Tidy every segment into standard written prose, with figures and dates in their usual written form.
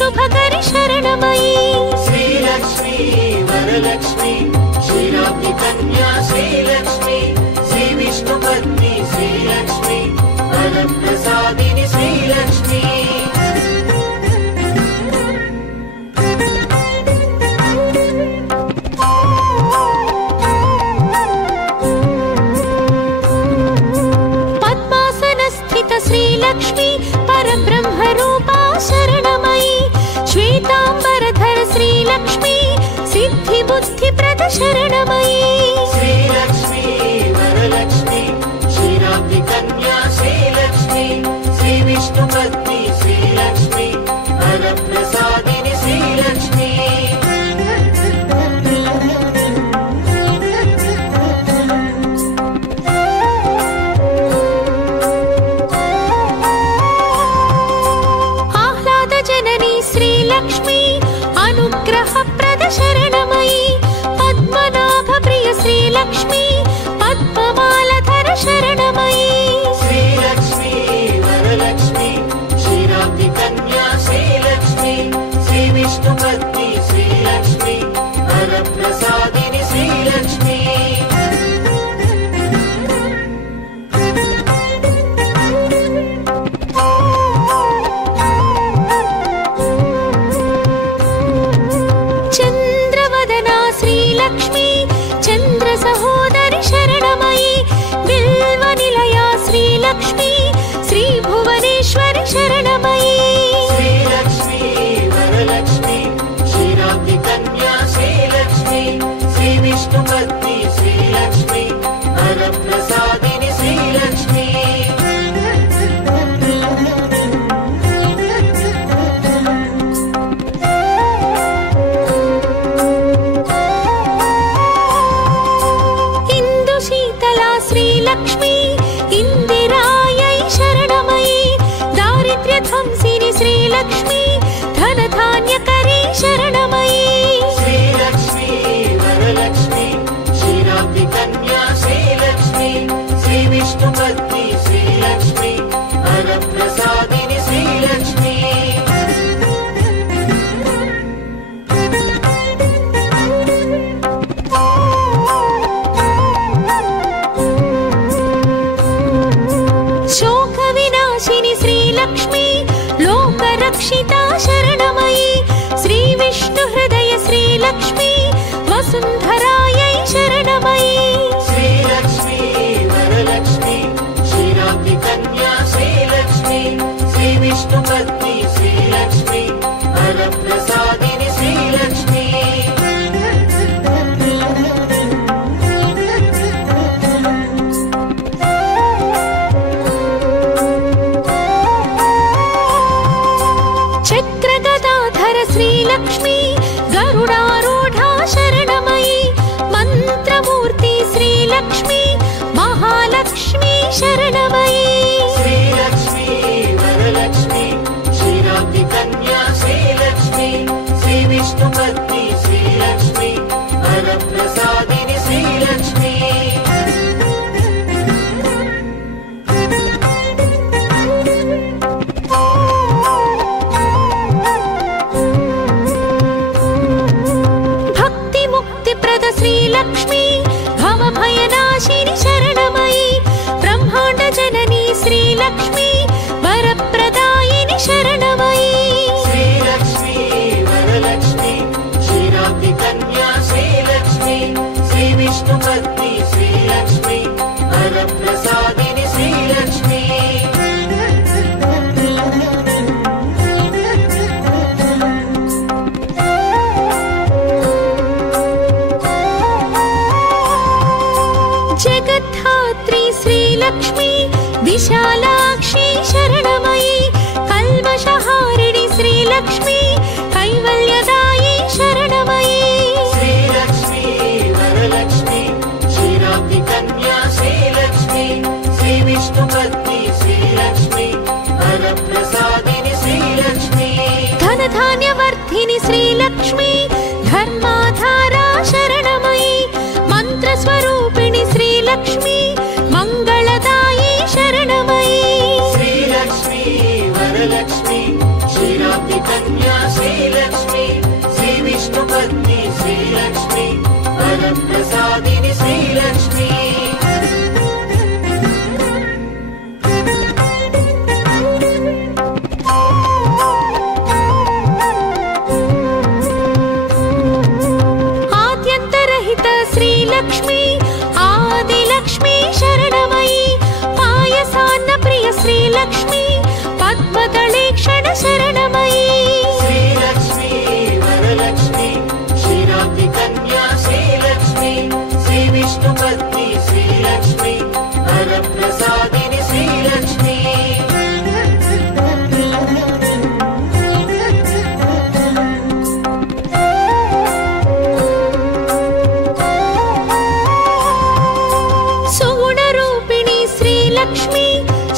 शुभकरी शरणमयी श्रीलक्ष्मी वरलक्ष्मी क्षीराब्धि कन्या श्रीलक्ष्मी श्री विष्णुपत्नी श्रीलक्ष्मी वरप्रसादिनी श्रीलक्ष्मी पद्मासनस्थित श्रीलक्ष्मी परब्रह्मरूपा शरणमयी श्वेतांबरधर श्रीलक्ष्मी सिद्धिबुद्धिप्रद शरणमयी श्रीलक्ष्मी वरलक्ष्मी क्षीराब्धि कन्या श्रीलक्ष्मी श्री विष्णुपत्नी श्रीलक्ष्मी वरप्रसादिनी श्रीलक्ष्मी श्रीलक्ष्मी अनुग्रहप्रद शरणमयी पद्मनाभप्रिय श्रीलक्ष्मी पद्ममालधर शरणमयी श्रीलक्ष्मी वरलक्ष्मी क्षीराब्धि कन्या श्रीलक्ष्मी श्री विष्णुपत्नी श्रीलक्ष्मी वरप्रसादिनी श्रीलक्ष्मी श्रीलक्ष्मी चंद्र सहोदरी शरणमयी बिल्वनिलया श्रीलक्ष्मी श्री भुवनेश्वरी शरणमयी श्रीलक्ष्मी वरलक्ष्मी क्षीराब्धि कन्या श्रीलक्ष्मी श्री विष्णुपत्नी श्रीलक्ष्मी वरप्रसादिनी श्रीलक्ष्मी श्रीलक्ष्मी इंदिरायै शरणमयी दारिद्र्यध्वंसिनी श्रीलक्ष्मी धनधान्यकरी शरणमयी श्रीलक्ष्मी वरलक्ष्मी क्षीराब्धि कन्या श्रीलक्ष्मी श्री विष्णुपत्नी श्रीलक्ष्मी वरप्रसादिनी श्रीलक्ष्मी श्रीलक्ष्मी लोकरक्षिता शरणमयी श्री विष्णुहृदय श्रीलक्ष्मी वसुन्धरायै शरणमयी श्रीलक्ष्मी वरलक्ष्मी क्षीराब्धि कन्या श्रीलक्ष्मी श्री विष्णुपत्नी श्रीलक्ष्मी वरप्रसादिनी श्रीलक्ष्मी श्रीलक्ष्मी गरुडारूढ़ा शरणमयी मंत्रमूर्ति श्रीलक्ष्मी महालक्ष्मी शरणमयी श्रीलक्ष्मी वरलक्ष्मी क्षीराब्धि कन्या श्रीलक्ष्मी श्री विष्णुपत्नी श्रीलक्ष्मी वरप्रसादिनी श्रीलक्ष्मी श्रीलक्ष्मी भवभयनाशिनी शरणमयी ब्रह्मांड जननी श्रीलक्ष्मी कैवल्यदायी शरणमयी श्रीलक्ष्मी वरलक्ष्मी क्षीराब्धिकन्या श्रीलक्ष्मी श्रीविष्णुपत्नी श्रीलक्ष्मी वरप्रसादिनी श्रीलक्ष्मी धनधान्यवर्धिनि श्रीलक्ष्मी धर्माधारा शरणमयी मन्त्रस्वरूपिणि श्रीलक्ष्मी मङ्गलदायी शरणमयी श्रीलक्ष्मी वरलक्ष्मी क्षीराब्धिकन्या श्रीलक्ष्मी श्रीविष्णुपत्नी श्रीलक्ष्मी वरप्रसादिनी श्रीलक्ष्मी श्रीलक्ष्मी आदिलक्ष्मी शरणमयी पायसान्नप्रिय श्रीलक्ष्मी पद्मदलेक्षण शरणमयी श्रीलक्ष्मी वरलक्ष्मी क्षीराब्धिकन्या श्रीलक्ष्मी श्रीविष्णुपत्नी श्रीलक्ष्मी वरप्रसादिनी श्रीलक्ष्मी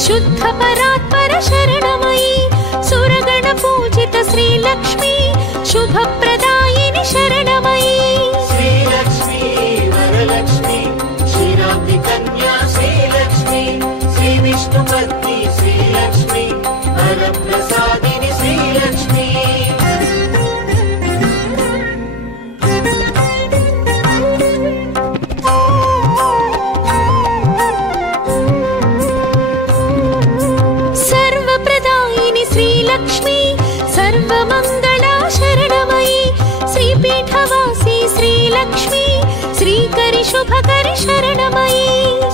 शुद्ध परात्पर शरणमयी सुरगण पूजित श्रीलक्ष्मी शुभप्रदायिनी शरणमयी श्रीलक्ष्मी वरलक्ष्मी क्षीराब्धिकन्या श्रीलक्ष्मी श्रीविष्णुपत्नी श्रीलक्ष्मी वरप्रसादिनी श्रीलक्ष्मी श्रीलक्ष्मी सर्वमङ्गला शरणमयी श्रीपीठवासी श्रीलक्ष्मी श्रीकरि शुभकरि शरणमयी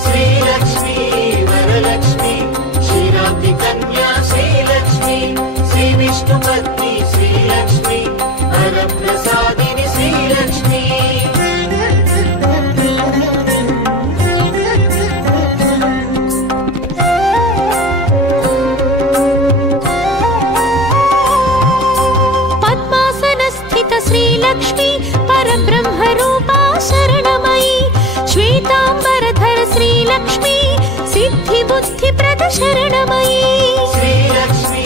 श्रीलक्ष्मी वरलक्ष्मी क्षीराब्धिकन्या श्रीलक्ष्मी श्रीविष्णुपत्नी श्रीलक्ष्मी वरप्रसादिनी श्रीलक्ष्मी श्रीलक्ष्मी परब्रह्मरूपा शरणमयी श्वेताम्बरधर श्रीलक्ष्मी सिद्धिबुद्धिप्रद शरणमयी श्रीलक्ष्मी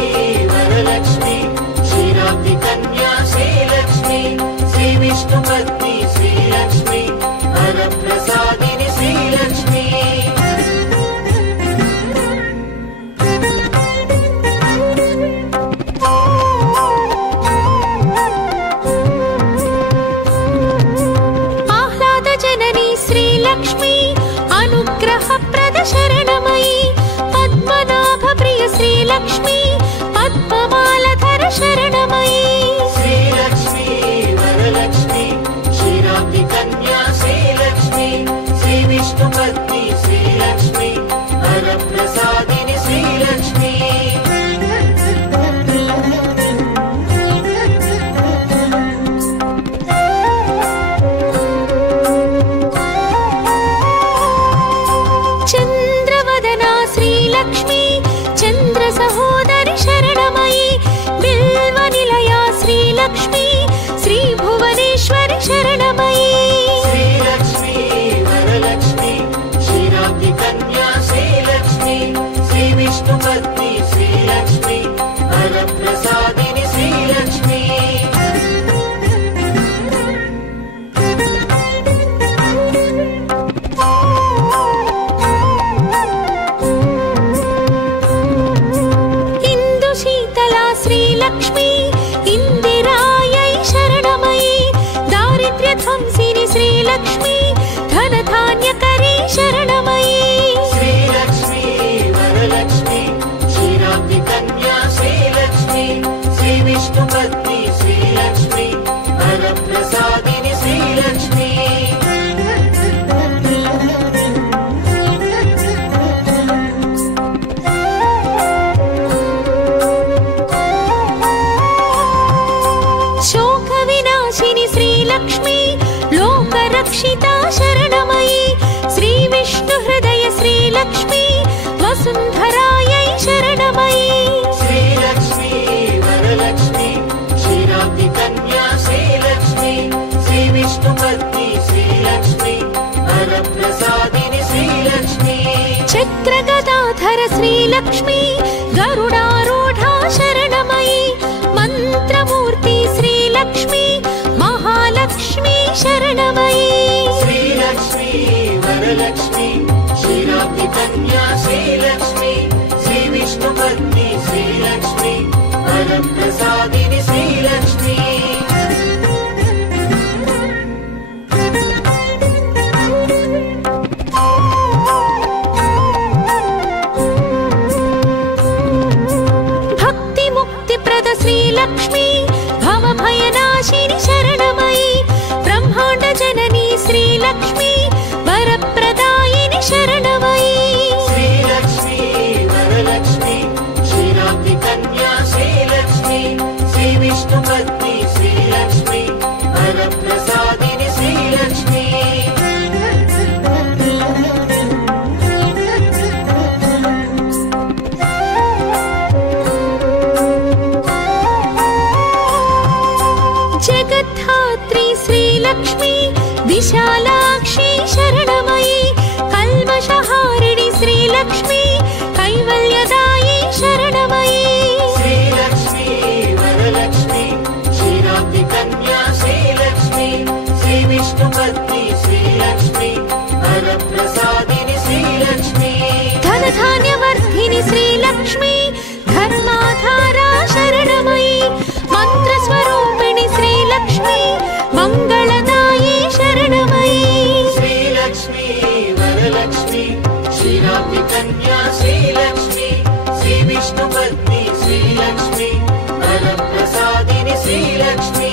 वरलक्ष्मी क्षीराब्धिकन्या श्रीलक्ष्मी श्रीविष्णुपत्नी श्रीलक्ष्मी वरप्रसादिनी श्रीलक्ष्मी श्रीलक्ष्मी अनुग्रहप्रद शरणमयी पद्मनाभप्रिय श्रीलक्ष्मी पद्ममालधर शरणमयी श्रीलक्ष्मी वरलक्ष्मी क्षीराब्धिकन्या श्रीलक्ष्मी श्रीविष्णुपत्नी श्रीलक्ष्मी वरप्रसादिनी श्रीलक्ष्मी श्रीलक्ष्मी चंद्र सहोदरि शरणमयी बिल्वनिलया श्रीलक्ष्मी श्री भुवनेश्वरि शरणमयी श्रीलक्ष्मी वरलक्ष्मी क्षीराब्धिकन्या श्रीलक्ष्मी श्रीविष्णुपत्नी श्रीलक्ष्मी वरप्रसादिनी श्रीलक्ष्मी श्रीलक्ष्मी इंदिरायै शरणमयी दारिद्र्यध्वंसिनी श्रीलक्ष्मी धनधान्यकरी शरणमयी श्रीलक्ष्मी वरलक्ष्मी क्षीराब्धिकन्या श्रीलक्ष्मी श्रीविष्णुपत्नी श्रीलक्ष्मी वरप्रसादिनी श्रीलक्ष्मी श्रीलक्ष्मी लोकरक्षिता शरणमयी श्रीविष्णुहृदय श्रीलक्ष्मी वसुन्धरायै शरणमयी श्रीलक्ष्मी वरलक्ष्मी శ్రీలక్ష్మి గరుడారూఢా శరణమయి మంత్రమూర్తి శ్రీలక్ష్మి మహాలక్ష్మి శరణమయి శ్రీలక్ష్మి వరలక్ష్మి క్షీరాబ్ది కన్యా శ్రీలక్ష్మి శ్రీ విష్ణు పత్ని శ్రీలక్ష్మి వరప్రసాదిని శ్రీలక్ష్మి భక్తి ముక్తి ప్రద శ్రీలక్ష్మి భవభయనాశిని శరణమయి బ్రహ్మాండ జనని శ్రీలక్ష్మి వరప్రదాయిని శరణమయి శ్రీలక్ష్మి వరలక్ష్మి క్షీరాబ్ది కన్యా శ్రీలక్ష్మి శ్రీ విష్ణు పత్ని శ్రీలక్ష్మి వరప్రసాదిని శ్రీలక్ష్మి జగద్ధాత్రి శ్రీలక్ష్మి విశాలాక్షి శరణమయి కల్మషహారిణి శ్రీలక్ష్మి కైవల్యదాయి శరణమయి శ్రీలక్ష్మి వరలక్ష్మి క్షీరాబ్ది కన్యా శ్రీలక్ష్మి శ్రీ విష్ణు పత్ని శ్రీలక్ష్మి వరప్రసాదిని శ్రీలక్ష్మి ధనధాన్యవర్ధిని శ్రీలక్ష్మి ధర్మాధారా శరణమయి మంత్రస్వరూపిణి శ్రీలక్ష్మి మంగళదాయి శరణమయి శ్రీలక్ష్మి వరలక్ష్మి క్షీరాబ్ది కన్యా శ్రీలక్ష్మి శ్రీ విష్ణు పత్ని శ్రీలక్ష్మి వరప్రసాదిని శ్రీలక్ష్మి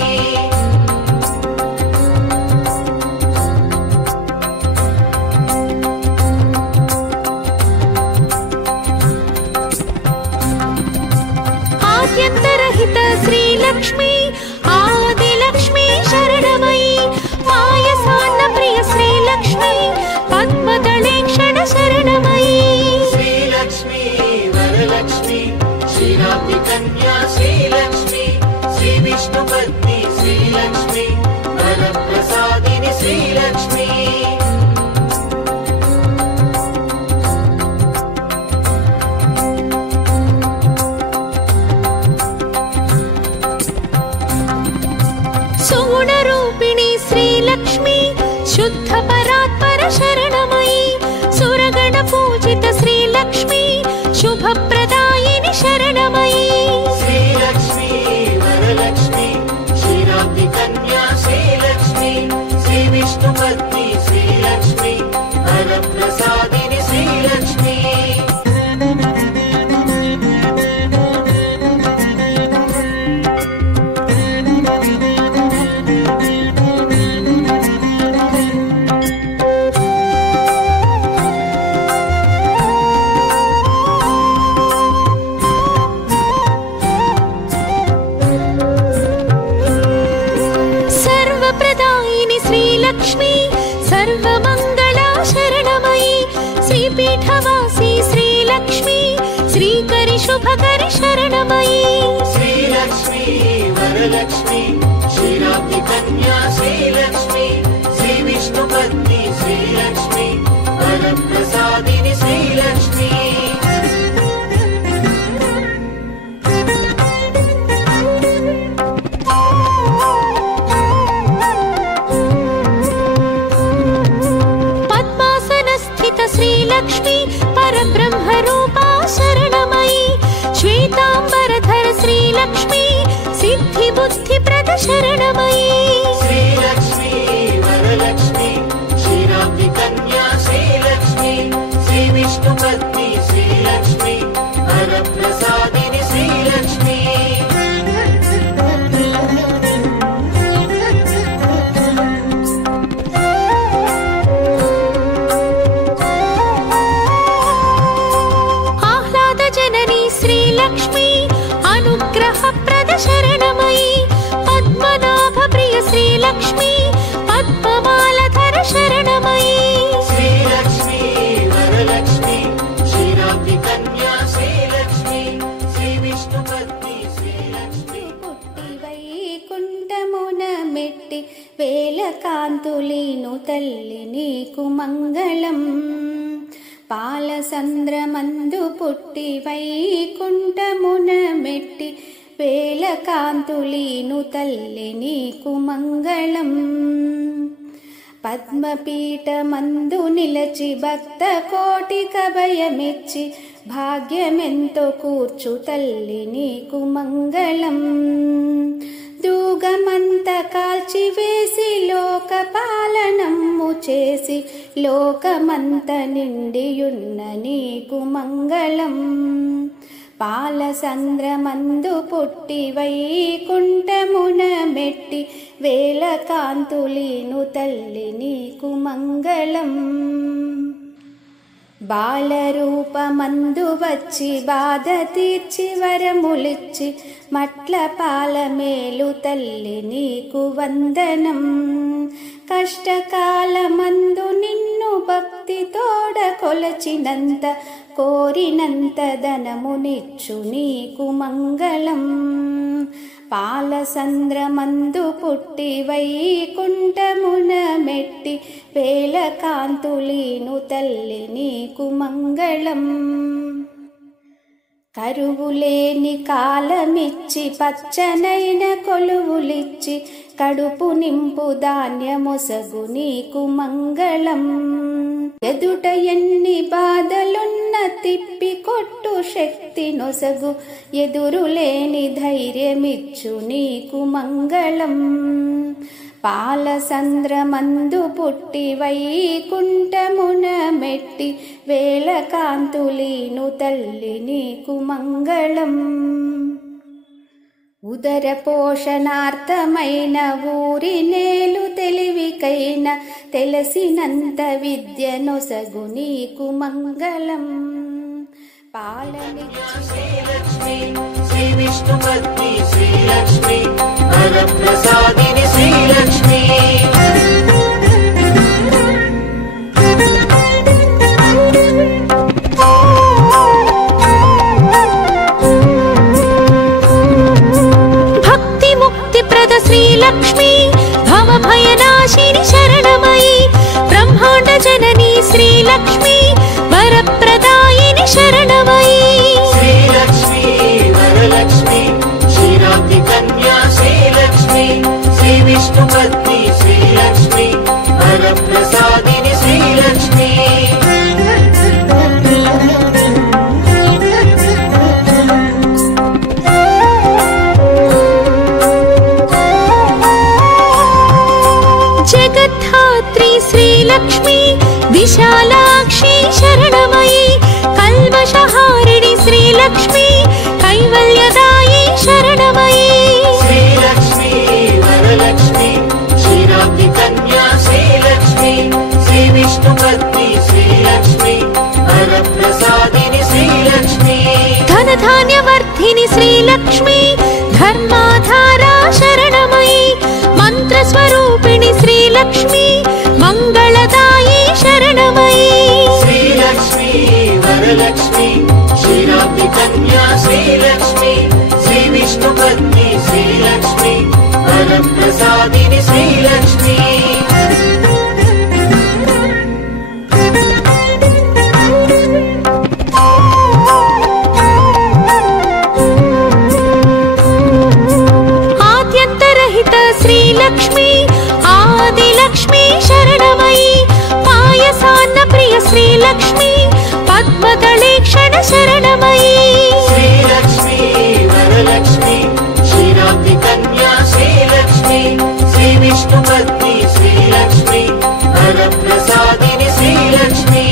ఆద్యంతరహిత శ్రీలక్ష్మి ఆదిలక్ష్మి శరణమయి పాయసాన్న ప్రియ శ్రీలక్ష్మి పద్మదళేక్షణ శరణమయి శ్రీలక్ష్మి వరలక్ష్మి క్షీరాబ్ది కన్యా శ్రీలక్ష్మి శ్రీ విష్ణు పత్ని శ్రీలక్ష్మి వరప్రసాదిని శ్రీలక్ష్మి సుగుణరూపిణి శ్రీలక్ష్మి శుద్ధ పరాత్పర శరణమయి సురగణ పూజిత శ్రీలక్ష్మి శుభప్రదాయిని శరణమయి శ్రీలక్ష్మి వరలక్ష్మి క్షీరాబ్ది కన్యా శ్రీలక్ష్మి శ్రీ విష్ణు పత్ని శ్రీలక్ష్మి వరప్రసాదిని శ్రీలక్ష్మి సర్వప్రదాయిని శ్రీలక్ష్మి సర్వమంగళా శరణమయి శ్రీపీఠవాసి శ్రీలక్ష్మి శ్రీకరి శుభకరి శరణమయి శ్రీలక్ష్మి వరలక్ష్మి క్షీరాబ్ది కన్యా శ్రీలక్ష్మి శ్రీ విష్ణు పత్ని శ్రీలక్ష్మి వరప్రసాదిని శ్రీలక్ష్మి పద్మాసన స్థిత శ్రీలక్ష్మి పరబ్రహ్మ రూపా శరణమయి శ్వేతాంబరధర శ్రీలక్ష్మి సిద్ధి బుద్ధి ప్రద శరణమయి శ్రీలక్ష్మి వరలక్ష్మి క్షీరాబ్ది కన్యా శ్రీలక్ష్మి శ్రీ విష్ణు పత్ని శ్రీలక్ష్మి వరప్రసాదిని శ్రీలక్ష్మి ఆహ్లాద జనని శ్రీలక్ష్మి అనుగ్రహ ప్రద శరణమయి పద్మనాభ ప్రియ శ్రీలక్ష్మి పద్మమాలధర శరణమయి శ్రీలక్ష్మి వరలక్ష్మి క్షీరాబ్ది కన్యా శ్రీలక్ష్మి శ్రీ విష్ణు పత్ని శ్రీలక్ష్మి పుట్టి వైకుంఠమున మెట్టి వేల కాంతులీను తల్లి నీకు మంగళం పాలసంద్రమందు పుట్టి వైకుంఠమున మెట్టి వేల కాంతులీను తల్లి నీకు మంగళం. పద్మపీఠమందు నిలచి భక్త కోటిక భయమిచ్చి భాగ్యమెంతో కూర్చు తల్లి నీకు మంగళం. దూగమంత కాల్చివేసి లోక పాలనమ్ము చేసి లోకమంత నిండియున్న నీకు మంగళం. పాలసంద్రమందు పుట్టి వైకుంఠమున మెట్టి వేల కాంతులీను తల్లి నీకు మంగళం. బాలరూపమందు వచ్చి బాధ తీర్చి వరములిచ్చి మట్ల పాలమేలు తల్లి నీకు వందనం. కష్టకాలమందు నిన్ను భక్తి తోడ కొలచినంత కోరినంత ధనమునిచ్చు నీకు మంగళం. పాలసంద్రమందు పుట్టి వైకుంఠమున మెట్టి వేల కాంతులీను తల్లి నీకు మంగళం. కరువులేని కాలమిచ్చి పచ్చనైన కొలువులిచ్చి కడుపు నింపు ధాన్యమొసగు నీకు మంగళం. ఎదుట ఎన్ని బాధలున్న తిప్పి కొట్టు శక్తి నొసగు ఎదురులేని ధైర్యమిచ్చు నీకు మంగళం. పాలసంద్రమందు పుట్టి వైకుంఠమున మెట్టి వేల కాంతులీను తల్లి నీకు మంగళం. ఉదర పోషణార్థమైన ఊరి నేలు తెలివికైన తెలిసినంత విద్య నొసగు నీకు మంగళం. శ్రీలక్ష్మి శ్రీ విష్ణుపత్ని శ్రీలక్ష్మి వరప్రసాదిని శ్రీలక్ష్మి. భక్తి ముక్తి ప్రద శ్రీలక్ష్మి భవభయనాశిని శరణమయి బ్రహ్మాండ జనని శ్రీలక్ష్మి వరప్రదాయిని శరణమయి. శ్రీలక్ష్మి వరలక్ష్మి క్షీరాబ్ది కన్యా శ్రీలక్ష్మి శ్రీ విష్ణుపత్ని శ్రీలక్ష్మి వరప్రసాదిని శ్రీలక్ష్మి. జగద్ధాత్రి శ్రీలక్ష్మి విశాలాక్షి శరణమయి కల్మషహారిణి శ్రీలక్ష్మి కైవల్యదాయి శరణమయి. శ్రీలక్ష్మి వరలక్ష్మి క్షీరాబ్ది కన్యా శ్రీలక్ష్మి శ్రీ విష్ణుపత్ని శ్రీలక్ష్మి వరప్రసాదిని శ్రీలక్ష్మి. ధనధాన్యవర్ధిని శ్రీలక్ష్మి ధర్మాధారా శరణమయి మంత్రస్వరూపిణి శ్రీలక్ష్మి మంగళదాయి శరణమయి. శ్రీలక్ష్మి వరలక్ష్మి క్షీరాబ్ది కన్యా శ్రీలక్ష్మి శ్రీ విష్ణుపత్ని శ్రీలక్ష్మి వరప్రసాదిని శ్రీలక్ష్మి. ఆద్యంతరహిత శ్రీలక్ష్మి ఆదిలక్ష్మి శరణమయి పాయసాన్న ప్రియ శ్రీలక్ష్మి పద్మదళేక్షణ శరణమయి. శ్రీలక్ష్మి వరలక్ష్మి క్షీరాబ్ది కన్యా శ్రీలక్ష్మి శ్రీ విష్ణుపత్ని శ్రీలక్ష్మి వరప్రసాదిని శ్రీలక్ష్మి.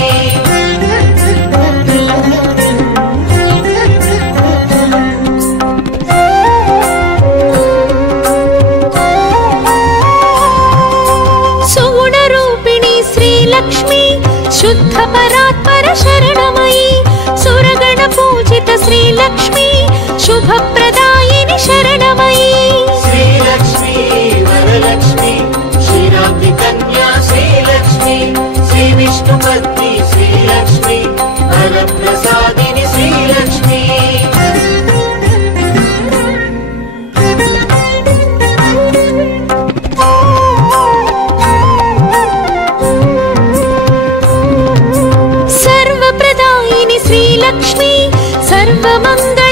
సుగుణరూపిణి శ్రీలక్ష్మి శుద్ధ పరాత్పర శరణమయి సురగణ పూజిత శ్రీలక్ష్మి శుభప్రదాయిని శరణమయి. శ్రీలక్ష్మి వరలక్ష్మి శ్రీలక్ష్మి సర్వమంగళ